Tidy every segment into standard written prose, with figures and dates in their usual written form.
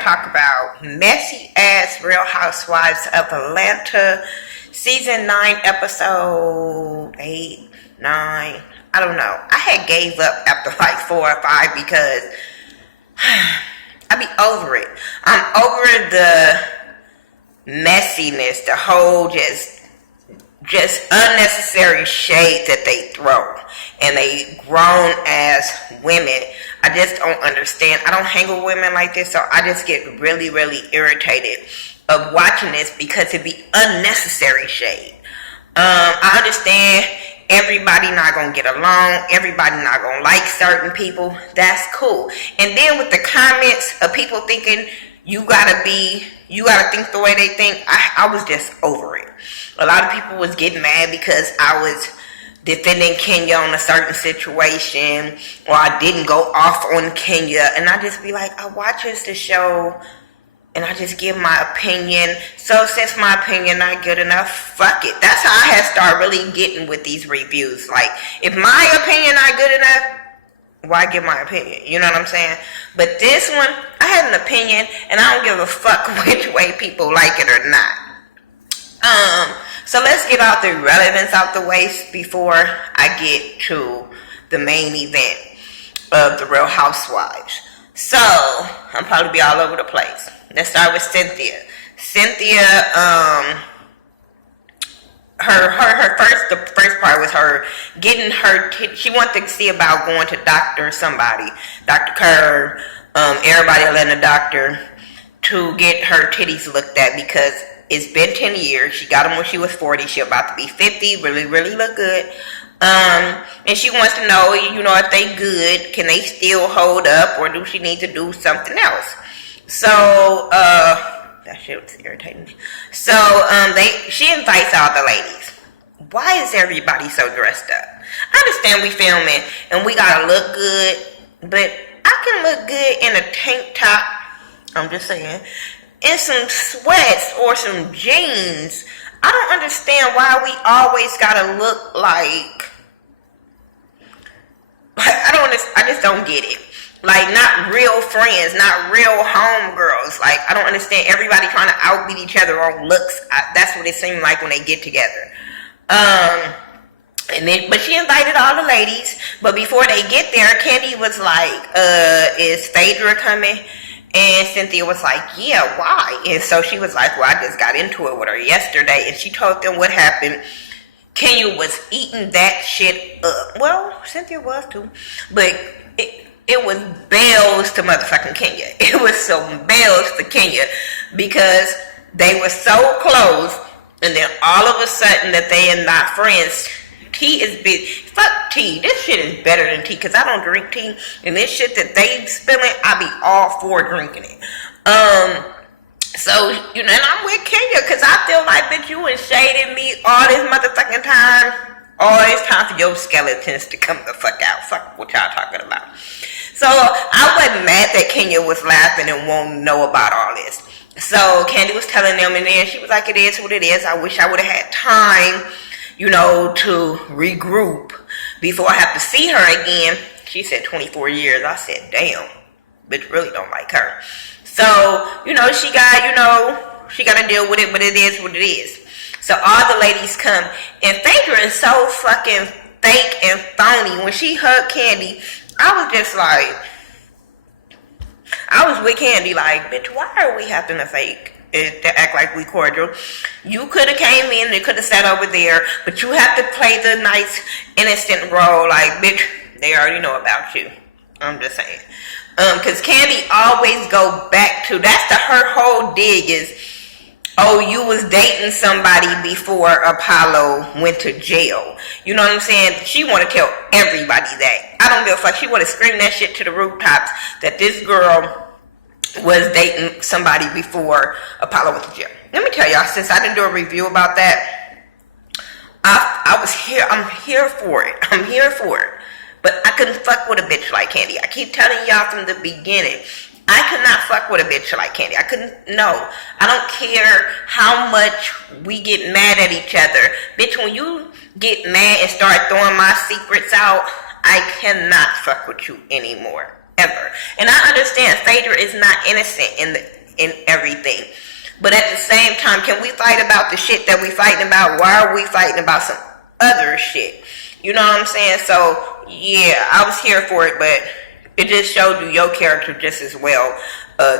to talk about messy ass Real Housewives of Atlanta, season 9, episode 8, 9. I don't know. I had gave up after like 4 or 5 because I be over it. I'm over the messiness, the whole just unnecessary shade that they throw, and they grown as women. I just don't understand. I don't hang with women like this, so I just get really, really irritated of watching this because it be unnecessary shade. I understand everybody not gonna get along, everybody not gonna like certain people. That's cool. And then with the comments of people thinking you gotta think the way they think, I was just over it. A lot of people was getting mad because I was defending Kenya on a certain situation, or I didn't go off on Kenya, and I just be like, I watch the show and I just give my opinion. So since my opinion not good enough, fuck it. That's how I had started really getting with these reviews. Like, if my opinion not good enough, why give my opinion? You know what I'm saying? But this one, I had an opinion, and I don't give a fuck which way people like it or not. So let's get all the irrelevance out the way before I get to the main event of the Real Housewives. So, I'll probably be all over the place. Let's start with Cynthia. Cynthia, the first part was her getting her, she wanted to see about going to Dr. Kerr, everybody letting the doctor to get her titties looked at because it's been 10 years. She got them when she was 40. She about to be 50. Really, really look good. And she wants to know, if they good, can they still hold up, or do she need to do something else? So, that shit was irritating me. So, she invites all the ladies. Why is everybody so dressed up? I understand we filming and we gotta look good, but I can look good in a tank top. I'm just saying. In some sweats or some jeans. I don't understand why we always gotta look like I just don't get it. Like, not real friends, not real homegirls. Like, I don't understand everybody trying to outbeat each other on looks. That's what it seemed like when they get together. But she invited all the ladies. But before they get there, Candy was like, is Phaedra coming? And Cynthia was like, yeah, why? And so she was like, well, I just got into it with her yesterday. And she told them what happened. Kenya was eating that shit up. Well, Cynthia was too. But it was bells to motherfucking Kenya. It was some bells to Kenya because they were so close. And then all of a sudden that they are not friends. Tea is big. Fuck tea. This shit is better than tea because I don't drink tea. And this shit that they spilling, I be all for drinking it. So, and I'm with Kenya because I feel like, bitch, you was shading me all this motherfucking time. All this time for your skeletons to come the fuck out. Fuck what y'all talking about. So, I wasn't mad that Kenya was laughing and won't know about all this. So, Candy was telling them, and then she was like, it is what it is. I wish I would have had time, to regroup before I have to see her again. She said 24 years. I said, damn, bitch really don't like her. So, she got to deal with it, but it is what it is. So all the ladies come, and Phaedra is so fucking fake and phony. When she hugged Candy, I was just like, I was with Candy like, bitch, why are we having to fake it to act like we cordial? You could have came in, they could have sat over there, but you have to play the nice, innocent role. Like, bitch, they already know about you. I'm just saying. Because Candy always go back to, her whole dig is, oh, you was dating somebody before Apollo went to jail. You know what I'm saying? She want to tell everybody that. I don't give a fuck. She want to scream that shit to the rooftops that this girl was dating somebody before Apollo went to jail. Let me tell y'all, since I didn't do a review about that, I'm here for it. But I couldn't fuck with a bitch like Candy. I keep telling y'all from the beginning, I could not fuck with a bitch like Candy. I couldn't, no. I don't care how much we get mad at each other. Bitch, when you get mad and start throwing my secrets out, I cannot fuck with you anymore. ever. And I understand Phaedra is not innocent in everything. But at the same time, can we fight about the shit that we fighting about? Why are we fighting about some other shit? You know what I'm saying? So, yeah, I was here for it, but it just showed you your character just as well,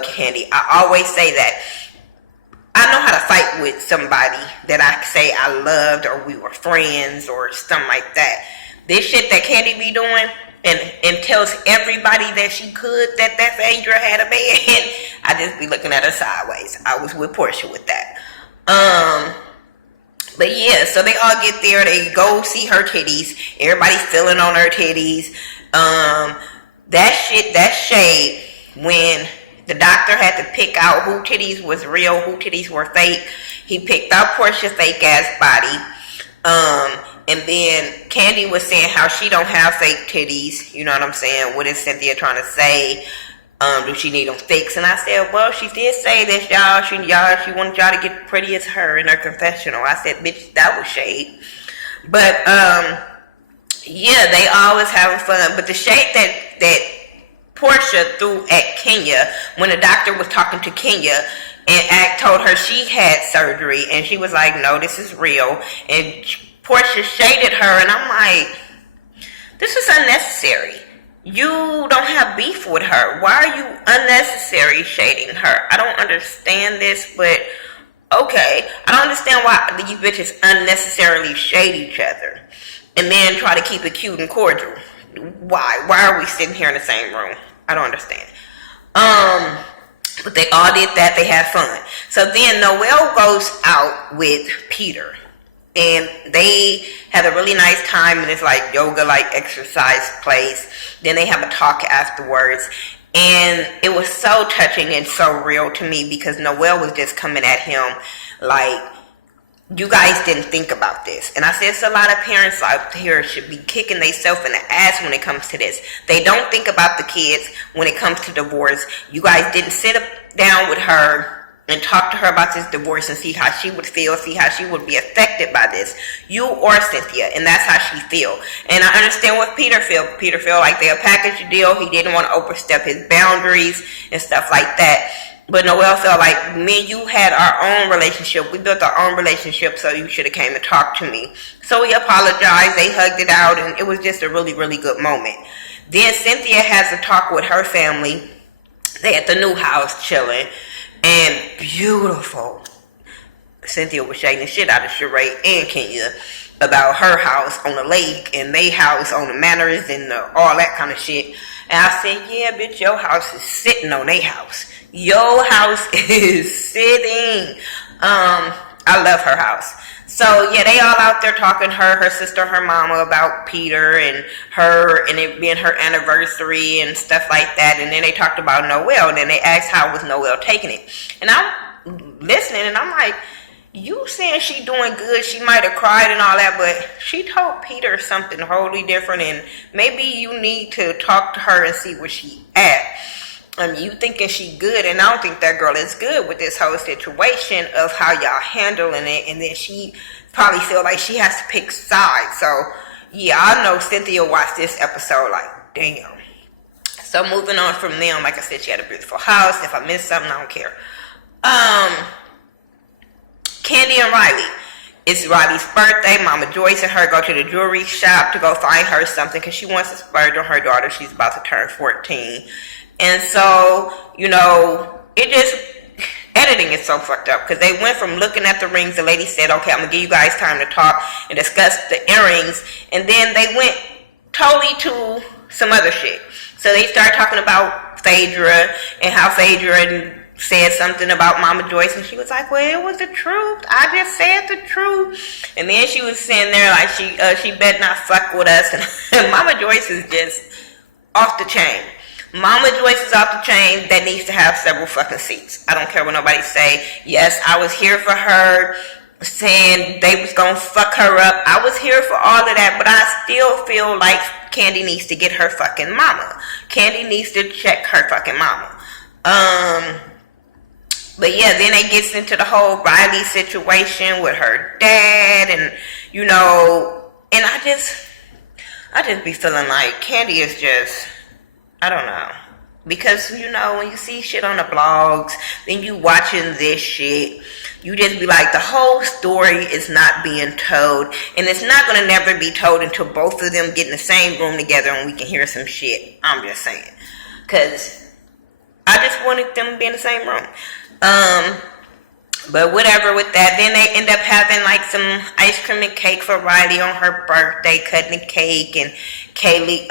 Candy. I always say that. I know how to fight with somebody that I say I loved or we were friends or something like that. This shit that Candy be doing and tells everybody that she could that Phaedra had a man, I just be looking at her sideways. I was with Portia with that. But yeah, so they all get there. They go see her titties. Everybody's feeling on her titties. That shade when the doctor had to pick out who titties was real, who titties were fake. He picked out Portia's fake ass body. And then Candy was saying how she don't have fake titties. You know what I'm saying? What is Cynthia trying to say? Do she need them fixed? And I said, well, she did say this, y'all. She wanted y'all to get pretty as her in her confessional. I said, bitch, that was shade. But, yeah, they always having fun. But the shade that Portia threw at Kenya when the doctor was talking to Kenya and told her she had surgery, and she was like, no, this is real. And Portia shaded her, and I'm like, this is unnecessary. You don't have beef with her. Why are you unnecessary shading her? I don't understand this, but okay. I don't understand why these bitches unnecessarily shade each other and then try to keep it cute and cordial. Why? Why are we sitting here in the same room? I don't understand. But they all did that. They had fun. So then Noelle goes out with Peter. And they had a really nice time, and it's like yoga, like exercise place. Then they have a talk afterwards, and it was so touching and so real to me because Noelle was just coming at him like, you guys didn't think about this. And I said, it's a lot of parents out here should be kicking themselves in the ass when it comes to this. They don't think about the kids when it comes to divorce. You guys didn't sit down with her and talk to her about this divorce and see how she would feel, see how she would be affected by this. You or Cynthia, and that's how she feel. And I understand what Peter feel. Peter feel like they'll package a deal. He didn't want to overstep his boundaries and stuff like that. But Noelle felt like me and you had our own relationship. We built our own relationship, so you should have came and talked to me. So he apologized. They hugged it out, and it was just a really, really good moment. Then Cynthia has a talk with her family. They at the new house chilling. And beautiful. Cynthia was shaking the shit out of Sheree and Kenya about her house on the lake and their house on the manors and all that kind of shit. And I said, yeah, bitch, your house is sitting on their house. Your house is sitting. I love her house. So, yeah, they all out there talking, her sister, her mama, about Peter and her, and it being her anniversary and stuff like that. And then they talked about Noelle, and then they asked how was Noelle taking it. And I'm listening, and I'm like, you saying she doing good, she might have cried and all that, but she told Peter something wholly different, and maybe you need to talk to her and see where she at. You thinking she good, and I don't think that girl is good with this whole situation of how y'all handling it, and then she probably feel like she has to pick sides. So yeah, I know Cynthia watched this episode like, damn. So moving on from them, like I said, she had a beautiful house. If I missed something, I don't care. Candy and Riley. It's Riley's birthday. Mama Joyce and her go to the jewelry shop to go find her something because she wants to splurge on her daughter. She's about to turn 14. And so, you know, it just, editing is so fucked up because they went from looking at the rings. The lady said, okay, I'm going to give you guys time to talk and discuss the earrings. And then they went totally to some other shit. So they started talking about Phaedra and how Phaedra said something about Mama Joyce. And she was like, well, it was the truth. I just said the truth. And then she was sitting there like she better not fuck with us. And Mama Joyce is just off the chain. Mama Joyce is off the chain that needs to have several fucking seats. I don't care what nobody say. Yes, I was here for her saying they was gonna fuck her up. I was here for all of that, but I still feel like Candy needs to get her fucking mama. Candy needs to check her fucking mama. But yeah, then it gets into the whole Riley situation with her dad, and you know, and I just be feeling like Candy is just, I don't know. Because, you know, when you see shit on the blogs, then you watching this shit, you just be like, the whole story is not being told. And it's not going to never be told until both of them get in the same room together and we can hear some shit. I'm just saying. Because I just wanted them to be in the same room. But whatever with that. Then they end up having like some ice cream and cake for Riley on her birthday, cutting the cake. And Kaylee,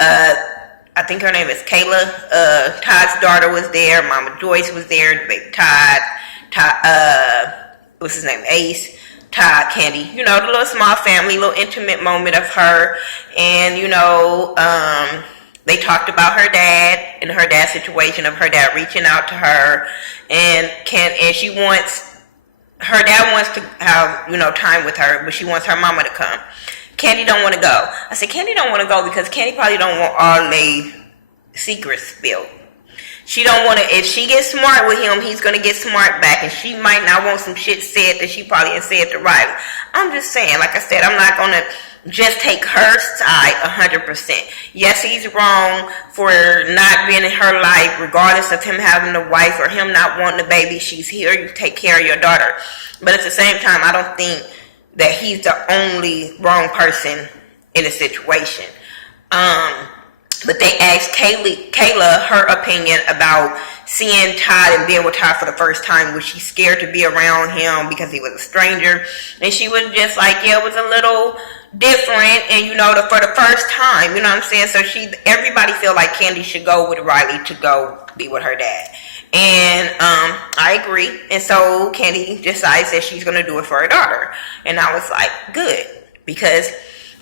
I think her name is Kayla. Todd's daughter was there. Mama Joyce was there. Baby Todd, what's his name? Ace, Todd, Candy. You know, the little small family, little intimate moment of her. And, you know, they talked about her dad and her dad's situation of her dad reaching out to her. And she wants, her dad wants to have, you know, time with her, but she wants her mama to come. Candy don't want to go. I said, Candy don't want to go because Candy probably don't want all they secrets spilled. She don't want to, if she gets smart with him, he's going to get smart back, and she might not want some shit said that she probably ain't said to Riley. I'm just saying, like I said, I'm not going to just take her side 100%. Yes, he's wrong for not being in her life, regardless of him having a wife or him not wanting a baby. She's here, you take care of your daughter. But at the same time, I don't think that he's the only wrong person in the situation. But they asked Kayla her opinion about seeing Todd and being with Todd for the first time. Was she scared to be around him because he was a stranger? And she was just like, yeah, it was a little different, and you know, for the first time, you know what I'm saying? So everybody feel like Candy should go with Riley to go be with her dad. And I agree. And so Candy decides that she's going to do it for her daughter. And I was like, good. Because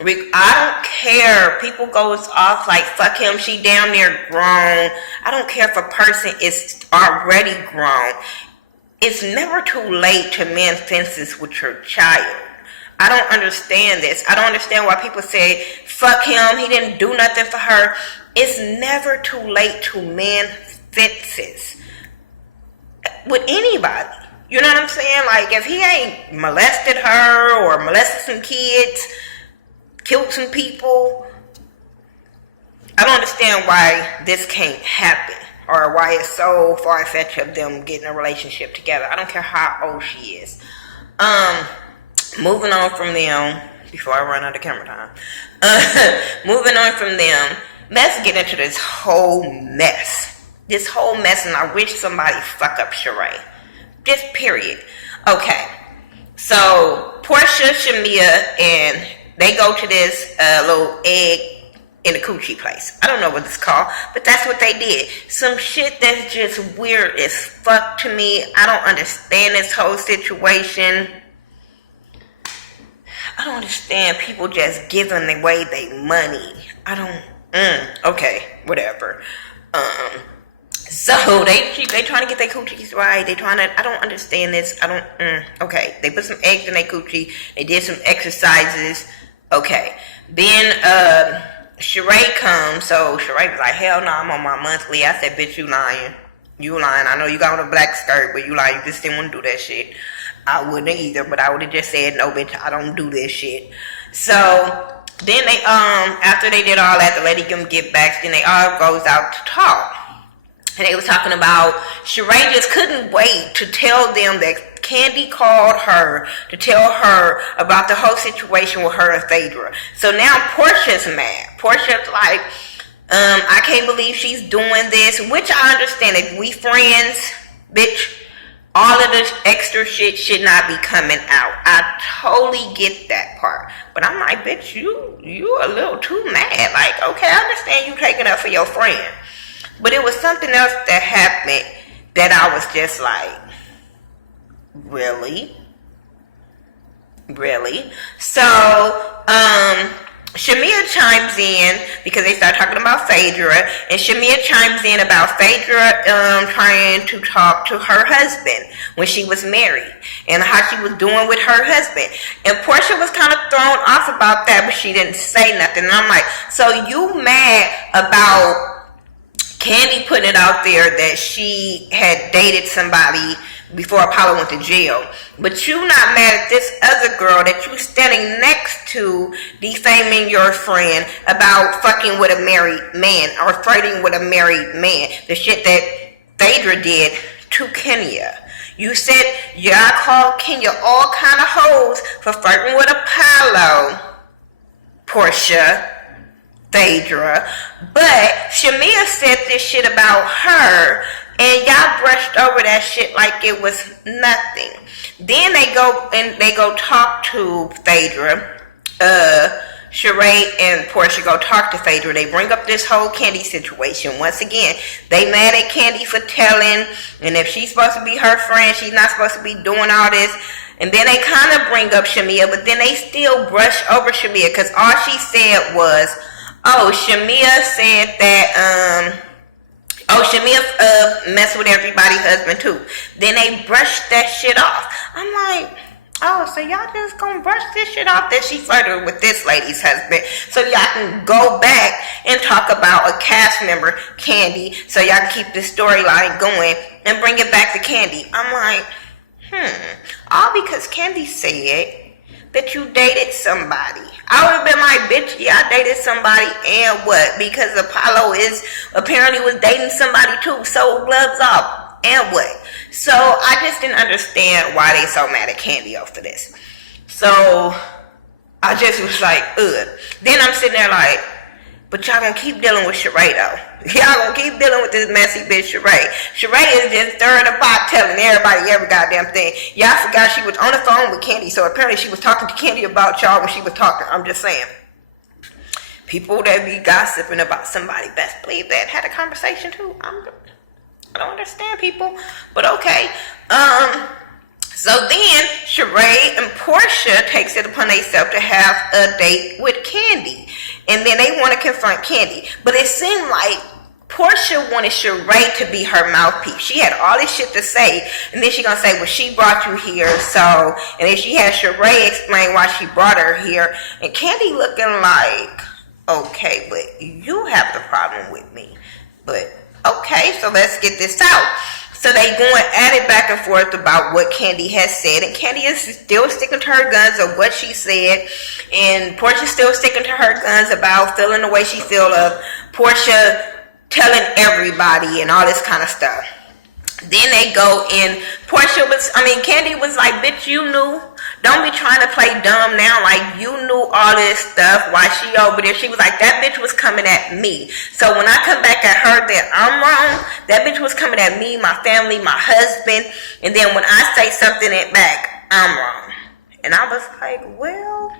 I don't care. People goes off like, fuck him. She damn near grown. I don't care if a person is already grown. It's never too late to mend fences with your child. I don't understand this. I don't understand why people say, fuck him. He didn't do nothing for her. It's never too late to mend fences with anybody. You know what I'm saying? Like, if he ain't molested her or molested some kids, killed some people, I don't understand why this can't happen or why it's so far-fetched of them getting a relationship together. I don't care how old she is. Moving on from them, before I run out of camera time. Moving on from them, let's get into this whole mess. This whole mess, and I wish somebody fuck up Sheree. Just period. Okay. So, Portia, Shamia, and they go to this little egg in a coochie place. I don't know what it's called, but that's what they did. Some shit that's just weird as fuck to me. I don't understand this whole situation. I don't understand people just giving away their money. I don't, okay, whatever. So they trying to get their coochies right. I don't understand this. Okay. They put some eggs in their coochie. They did some exercises. Okay. Then, Sheree comes. So Sheree was like, hell no, I'm on my monthly. I said, bitch, you lying. You lying. I know you got on a black skirt, but you lying. You just didn't want to do that shit. I wouldn't either, but I would have just said, no, bitch, I don't do this shit. So then they, after they did all that, the lady give them get backs, then they all goes out to talk. And they was talking about, Sheree just couldn't wait to tell them that Candy called her to tell her about the whole situation with her and Phaedra. So now Portia's mad. Portia's like, I can't believe she's doing this, which I understand. If we friends, bitch, all of this extra shit should not be coming out. I totally get that part. But I'm like, bitch, you a little too mad. Like, okay, I understand you taking up for your friend. But it was something else that happened that I was just like, really? Really? So, Shamia chimes in because they start talking about Phaedra, and Shamia chimes in about Phaedra trying to talk to her husband when she was married and how she was doing with her husband. And Portia was kind of thrown off about that, but she didn't say nothing. And I'm like, so you mad about Candy putting it out there that she had dated somebody before Apollo went to jail. But you not mad at this other girl that you standing next to defaming your friend about fucking with a married man or flirting with a married man. The shit that Phaedra did to Kenya. You said y'all called Kenya all kind of hoes for flirting with Apollo, Portia, Phaedra, but Shamia said this shit about her, and y'all brushed over that shit like it was nothing. Then they go talk to Phaedra. Sheree and Portia go talk to Phaedra. They bring up this whole Candy situation. Once again, they mad at Candy for telling, and if she's supposed to be her friend, she's not supposed to be doing all this. And then they kind of bring up Shamia, but then they still brush over Shamia because all she said was, Shamia said that, Shamia messed with everybody's husband too. Then they brushed that shit off. I'm like, so y'all just gonna brush this shit off that she flirted with this lady's husband so y'all can go back and talk about a cast member, Candy, so y'all can keep this storyline going and bring it back to Candy. I'm like, all because Candy said that you dated somebody. I would have been like, bitch, yeah, I dated somebody, and what? Because Apollo apparently was dating somebody too, so gloves off, and what? So I just didn't understand why they so mad at Candy over this. So I just was like, ugh. Then I'm sitting there like, but y'all gonna keep dealing with Sheree though. Y'all gonna keep dealing with this messy bitch Sheree. Sheree is just stirring the pot, telling everybody every goddamn thing. Y'all forgot she was on the phone with Candy, so apparently she was talking to Candy about y'all when she was talking. I'm just saying. People that be gossiping about somebody, best believe that had a conversation too. I don't understand people, but okay. So then Sheree and Portia takes it upon themselves to have a date with Candy. And then they want to confront Candy. But it seemed like Portia wanted Sheree to be her mouthpiece. She had all this shit to say. And then she going to say, well, she brought you here. So, and then she had Sheree explain why she brought her here. And Candy looking like, okay, but you have the problem with me. But, okay, so let's get this out. So they going at it back and forth about what Candy has said. And Candy is still sticking to her guns of what she said. And Portia's still sticking to her guns about feeling the way she feel of Portia telling everybody and all this kind of stuff. Then they go in. Candy was like, bitch, you knew. Don't be trying to play dumb now. Like, you knew all this stuff. Why she over there? She was like, that bitch was coming at me. So when I come back at her, then I'm wrong. That bitch was coming at me, my family, my husband. And then when I say something back, I'm wrong. And I was like, well,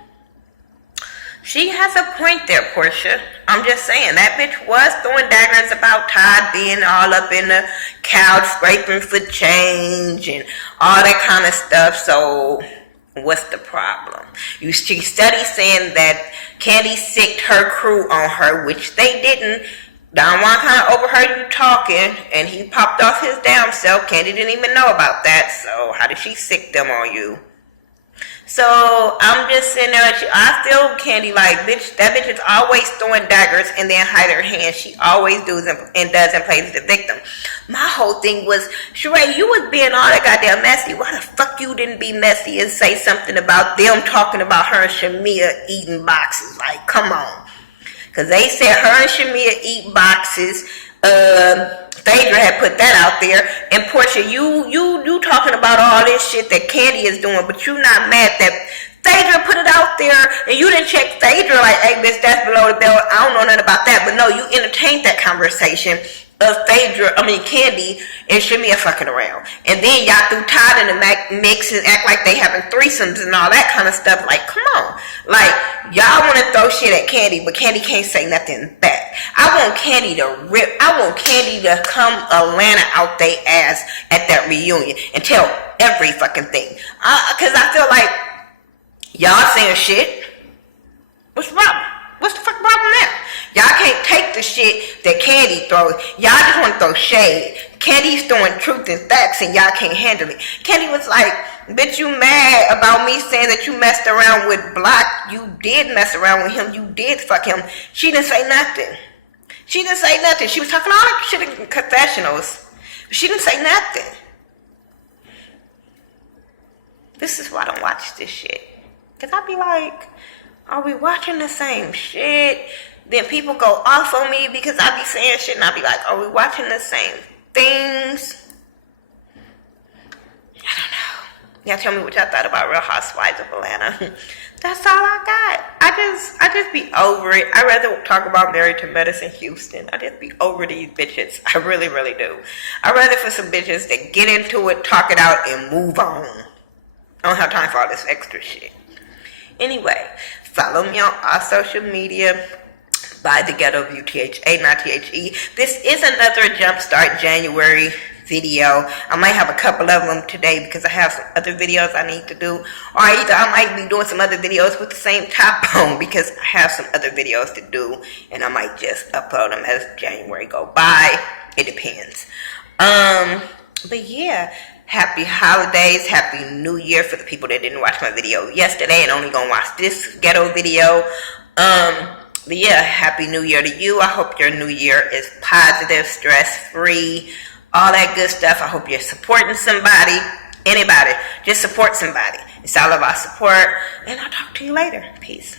she has a point there, Portia. I'm just saying, that bitch was throwing daggers about Todd being all up in the couch, scraping for change and all that kind of stuff. So what's the problem? She studied saying that Candy sicked her crew on her, which they didn't. Don Juan kind of overheard you talking, and he popped off his damn self. Candy didn't even know about that, so how did she sick them on you? So I'm just sitting there. I feel Candy like, bitch, that bitch is always throwing daggers and then hide her hands. She always does and plays the victim. My whole thing was, Sheree, you was being all that goddamn messy. Why the fuck you didn't be messy and say something about them talking about her and Shamia eating boxes? Like, come on. Because they said her and Shamia eat boxes. Phaedra had put that out there. And Portia, you talking about all this shit that Candy is doing, but you not mad that Phaedra put it out there and you didn't check Phaedra like, hey, bitch, that's below the belt. I don't know nothing about that. But no, you entertained that conversation of Candy and Shamia fucking around. And then y'all threw Todd in the mix and act like they having threesomes and all that kind of stuff. Like, come on. Like, y'all want to throw shit at Candy, but Candy can't say nothing back. I want Candy to come Atlanta out they ass at that reunion and tell every fucking thing. Because I feel like y'all saying shit. What's the problem? What's the fucking problem now? Y'all can't take the shit that Candy throws. Y'all just want to throw shade. Candy's throwing truth and facts and y'all can't handle it. Candy was like, bitch, you mad about me saying that you messed around with Block. You did mess around with him. You did fuck him. She didn't say nothing. She didn't say nothing. She was talking all that shit in confessionals. But she didn't say nothing. This is why I don't watch this shit. Because I be like, are we watching the same shit? Then people go off on me because I be saying shit and I be like, are we watching the same things? I don't know. Y'all tell me what y'all thought about Real Housewives of Atlanta. That's all I got. I just be over it. I'd rather talk about Married to Medicine Houston. I just be over these bitches. I really, really do. I'd rather for some bitches that get into it, talk it out, and move on. I don't have time for all this extra shit. Anyway, follow me on all social media by Thaghettoview, THA, not THE. This is another Jumpstart January video. I might have a couple of them today because I have some other videos I need to do. Or either I might be doing some other videos with the same top on because I have some other videos to do. And I might just upload them as January go by. It depends. But yeah. Happy holidays, happy new year for the people that didn't watch my video yesterday and only gonna watch this ghetto video. But yeah, happy new year to you. I hope your new year is positive, stress-free, all that good stuff. I hope you're supporting somebody, anybody. Just support somebody. It's all about support. And I'll talk to you later. Peace.